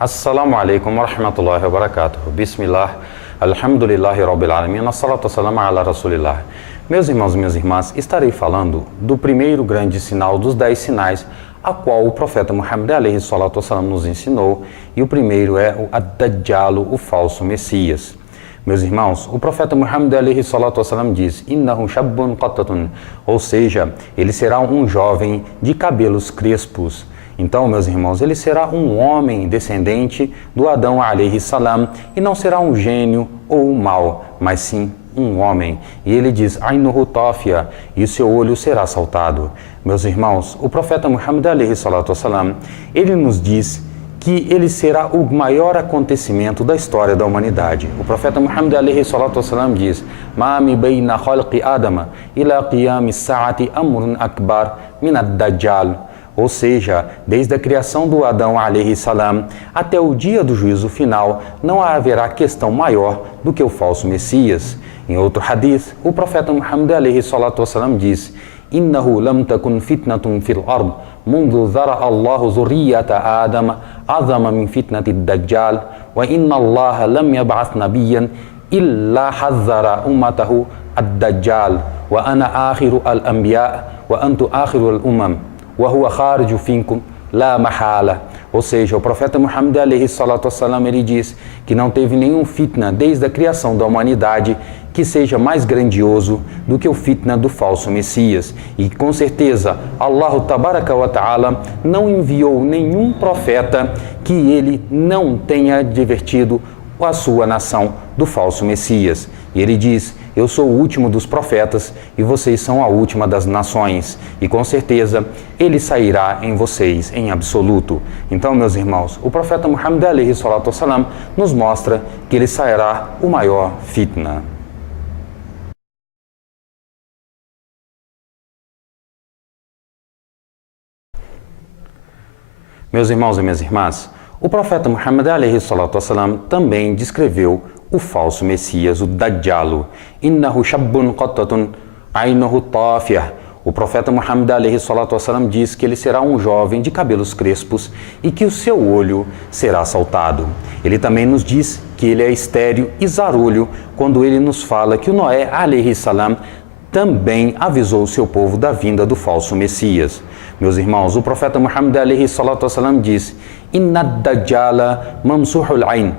Assalamu alaikum wa rahmatullahi wa barakatuh. Bismillah, alhamdulillahi rabbil alamin, assalatu wassalamu ala rasulillah. Meus irmãos e minhas irmãs, estarei falando do primeiro grande sinal dos 10 sinais, a qual o profeta Muhammad alayhi salatu wassalam nos ensinou, e o primeiro é o Ad-Dajjal, o falso Messias. Meus irmãos, o profeta Muhammad alayhi salatu wassalam diz: Innahu shabbun qattatun, ou seja, ele será um jovem de cabelos crespos. Então, meus irmãos, ele será um homem descendente do Adão alayhi salam, e não será um gênio ou um mau, mas sim um homem. E ele diz: Ainuhu tafia, e o seu olho será saltado. Meus irmãos, o profeta Muhammad alayhi salatu wassalam, ele nos diz que ele será o maior acontecimento da história da humanidade. O profeta Muhammad alayhi salatu wassalam diz: Ma mi bayna khalqi Adama ila qiyami sa'ati amrun akbar min ad-Dajjal. Ou seja, desde a criação do Adão alayhi salam até o dia do juízo final, não haverá questão maior do que o falso Messias. Em outro hadith, o profeta Muhammad alayhi salatu wassalam diz: Innahu lam takun fitnatun fil ard mundu dhara Allahu zurriyata Adam azama min fitnati ad-Dajjal wa inna Allah lam yab'ath nabiyyan illa hazzara ummatahu ad-Dajjal wa ana akhiru al-anbiya wa antu akhiru al-umam wa huwa khariju finkum la mahala. Ou seja, o profeta Muhammad alayhi salatu wassalam, ele diz que não teve nenhum fitna desde a criação da humanidade que seja mais grandioso do que o fitna do falso Messias. E com certeza, Allah tabaraka wa ta'ala não enviou nenhum profeta que ele não tenha advertido a sua nação do falso Messias. E ele diz: eu sou o último dos profetas e vocês são a última das nações. E com certeza ele sairá em vocês em absoluto. Então, meus irmãos, o profeta Muhammad alayhi salatu wassalam nos mostra que ele sairá o maior fitna. Meus irmãos e minhas irmãs, o profeta Muhammad alayhi salatu wassalam também descreveu o falso Messias, o Dajjal. Innahu shabbun qattatun ainuhu tafiyah. O profeta Muhammad alayhi salatu wassalam diz que ele será um jovem de cabelos crespos e que o seu olho será saltado. Ele também nos diz que ele é estéril e zarolho quando ele nos fala que o Noé alayhi salam também avisou o seu povo da vinda do falso Messias. Meus irmãos, o profeta Muhammad alayhi salatu wassalam diz: Inna ad-Dajjala mamsuhul ayn,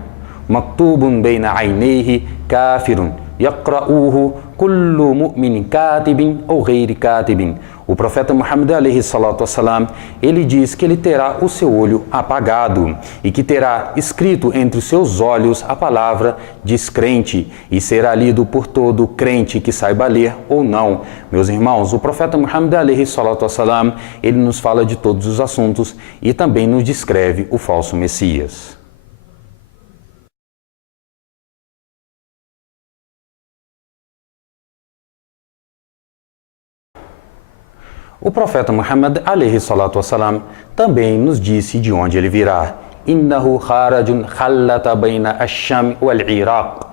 maktubun bayna aynayhi kafirun, yaqra'uhu kullu mu'min katibin ou ghairi katibin. O profeta Muhammad alayhi salatu wassalam, ele diz que ele terá o seu olho apagado e que terá escrito entre os seus olhos a palavra descrente e será lido por todo crente que saiba ler ou não. Meus irmãos, o profeta Muhammad alayhi salatu wassalam, ele nos fala de todos os assuntos e também nos descreve o falso Messias. O profeta Muhammad alayhi salatu wassalam também nos disse de onde ele virá. Innahu kharajun khallata bayna ash-Sham wal-Iraq,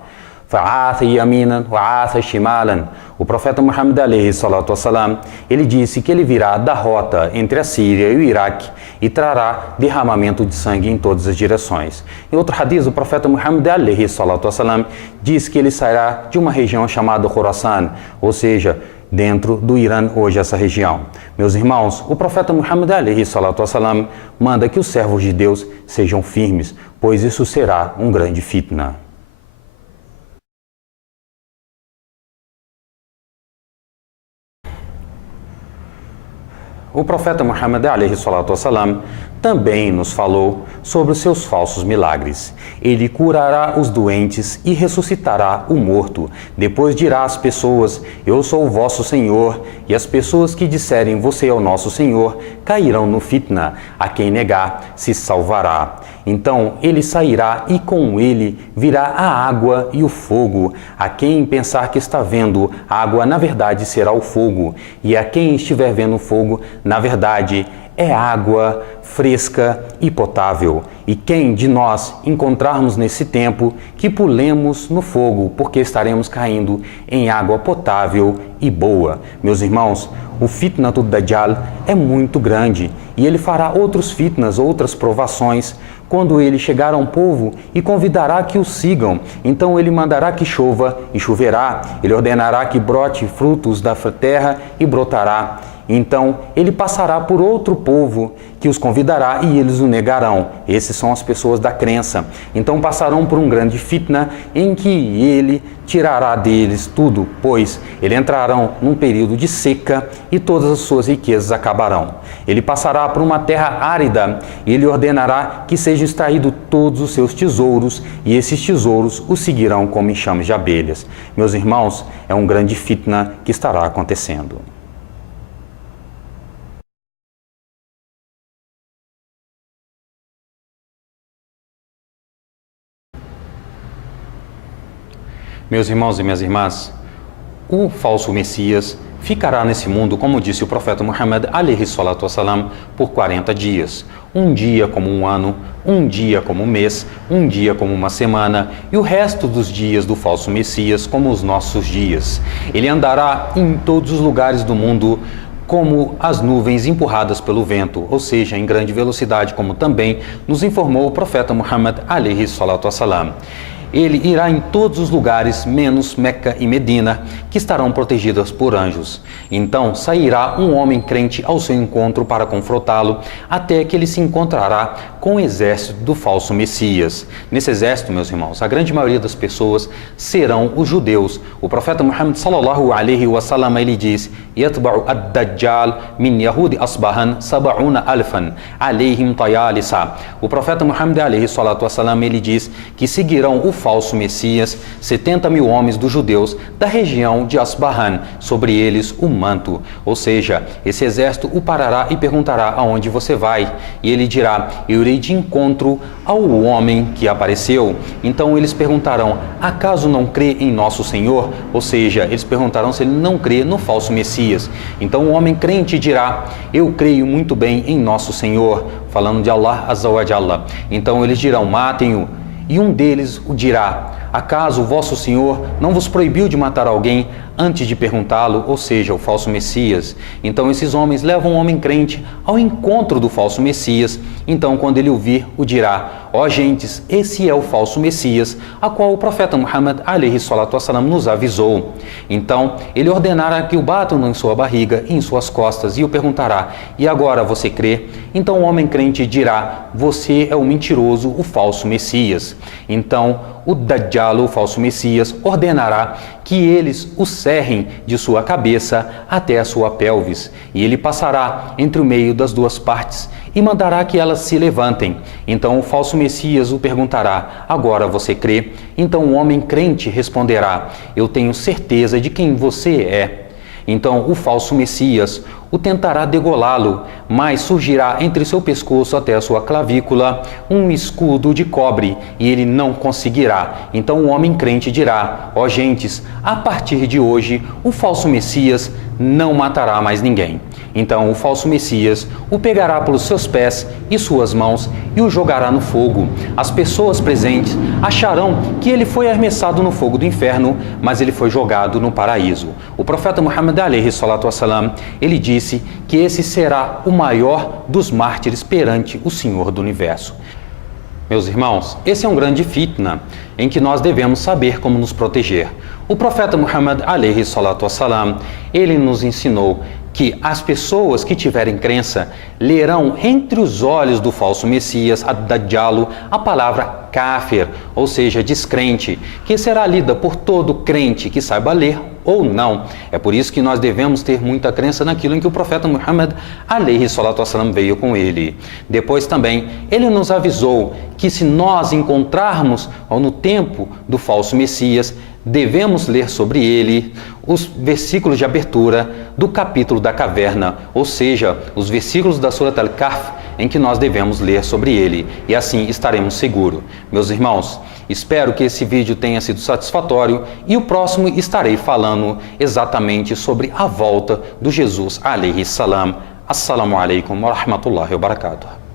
fa'atha yaminan wa'atha shimalan. O profeta Muhammad alayhi salatu wassalam, ele disse que ele virá da rota entre a Síria e o Iraque e trará derramamento de sangue em todas as direções. Em outro hadith, o profeta Muhammad alayhi salatu wassalam diz que ele sairá de uma região chamada Khorasan, ou seja, dentro do Irã, hoje essa região. Meus irmãos, o profeta Muhammad alayhi salatu wassalam manda que os servos de Deus sejam firmes, pois isso será um grande fitna. O profeta Muhammad alayhi salatu wassalam também nos falou sobre os seus falsos milagres. Ele curará os doentes e ressuscitará o morto. Depois dirá às pessoas: eu sou o vosso Senhor. E as pessoas que disserem: você é o nosso Senhor, cairão no fitna. A quem negar, se salvará. Então ele sairá e com ele virá a água e o fogo. A quem pensar que está vendo água, na verdade será o fogo. E a quem estiver vendo fogo, na verdade é água fresca e potável. E quem de nós encontrarmos nesse tempo, que pulemos no fogo, porque estaremos caindo em água potável e boa. Meus irmãos, o fitna do Dajjal é muito grande e ele fará outros fitnas, outras provações, quando ele chegar a um povo e convidará que o sigam. Então ele mandará que chova e choverá, ele ordenará que brote frutos da terra e brotará. Então ele passará por outro povo que os convidará e eles o negarão. Esses são as pessoas da crença. Então passarão por um grande fitna em que ele tirará deles tudo, pois eles entrarão num período de seca e todas as suas riquezas acabarão. Ele passará por uma terra árida e ele ordenará que sejam extraídos todos os seus tesouros e esses tesouros o seguirão como enxames de abelhas. Meus irmãos, é um grande fitna que estará acontecendo. Meus irmãos e minhas irmãs, o falso Messias ficará nesse mundo, como disse o profeta Muhammad, alayhi salatu wassalam, por 40 dias. Um dia como um ano, um dia como um mês, um dia como uma semana e o resto dos dias do falso Messias como os nossos dias. Ele andará em todos os lugares do mundo como as nuvens empurradas pelo vento, ou seja, em grande velocidade, como também nos informou o profeta Muhammad, alayhi salatu wassalam. Ele irá em todos os lugares, menos Meca e Medina, que estarão protegidas por anjos. Então sairá um homem crente ao seu encontro para confrontá-lo, até que ele se encontrará com o exército do falso Messias. Nesse exército, meus irmãos, a grande maioria das pessoas serão os judeus. O profeta Muhammad sallallahu alaihi wasallam, ele diz: "Yatba'u ad-Dajjal min Yahudi Asbahan sab'una alfan alayhim tayalisa." O profeta Muhammad alaihi salatu wasallam, ele diz que seguirão o falso Messias 70.000 homens dos judeus da região de Asbahan, sobre eles o manto. Ou seja, esse exército o parará e perguntará aonde você vai. E ele dirá: eu irei de encontro ao homem que apareceu. Então eles perguntarão: acaso não crê em nosso Senhor? Ou seja, eles perguntarão se ele não crê no falso Messias. Então o homem crente dirá: eu creio muito bem em nosso Senhor, falando de Allah Azza wa Jalla. Então eles dirão: matem-o. E um deles o dirá: acaso o vosso Senhor não vos proibiu de matar alguém antes de perguntá-lo, ou seja, o falso Messias? Então esses homens levam o homem crente ao encontro do falso Messias. Então quando ele o vir, o dirá: ó gentes, esse é o falso Messias, a qual o profeta Muhammad alayhi salatu wassalam nos avisou. Então ele ordenará que o batam em sua barriga e em suas costas e o perguntará: e agora você crê? Então o homem crente dirá: você é o mentiroso, o falso Messias. Então o Dajjal, o falso Messias, ordenará que eles o cerrem de sua cabeça até a sua pelvis, e ele passará entre o meio das duas partes e mandará que elas se levantem. Então o falso Messias o perguntará: agora você crê? Então o homem crente responderá: eu tenho certeza de quem você é. Então o falso Messias o tentará degolá-lo, mas surgirá entre seu pescoço até a sua clavícula um escudo de cobre, e ele não conseguirá. Então o homem crente dirá: ó gentes, a partir de hoje o falso Messias não matará mais ninguém. Então o falso Messias o pegará pelos seus pés e suas mãos e o jogará no fogo. As pessoas presentes acharão que ele foi arremessado no fogo do inferno, mas ele foi jogado no paraíso. O profeta Muhammad alayhi salatu wassalam, ele disse que esse será o maior dos mártires perante o Senhor do Universo. Meus irmãos, esse é um grande fitna em que nós devemos saber como nos proteger. O profeta Muhammad alayhi salatu wassalam, ele nos ensinou que as pessoas que tiverem crença lerão entre os olhos do falso Messias, ad-Dajjal, a palavra kafir, ou seja, descrente, que será lida por todo crente que saiba ler ou não. É por isso que nós devemos ter muita crença naquilo em que o profeta Muhammad alayhi salatu wassalam veio com ele. Depois também, ele nos avisou que se nós encontrarmos no tempo do falso Messias, devemos ler sobre ele os versículos de abertura do capítulo da caverna, ou seja, os versículos da Surat Al-Kahf, em que nós devemos ler sobre ele, e assim estaremos seguros. Meus irmãos, espero que esse vídeo tenha sido satisfatório, e o próximo estarei falando exatamente sobre a volta do Jesus alayhi salam. Assalamu alaikum wa rahmatullahi wa barakatuh.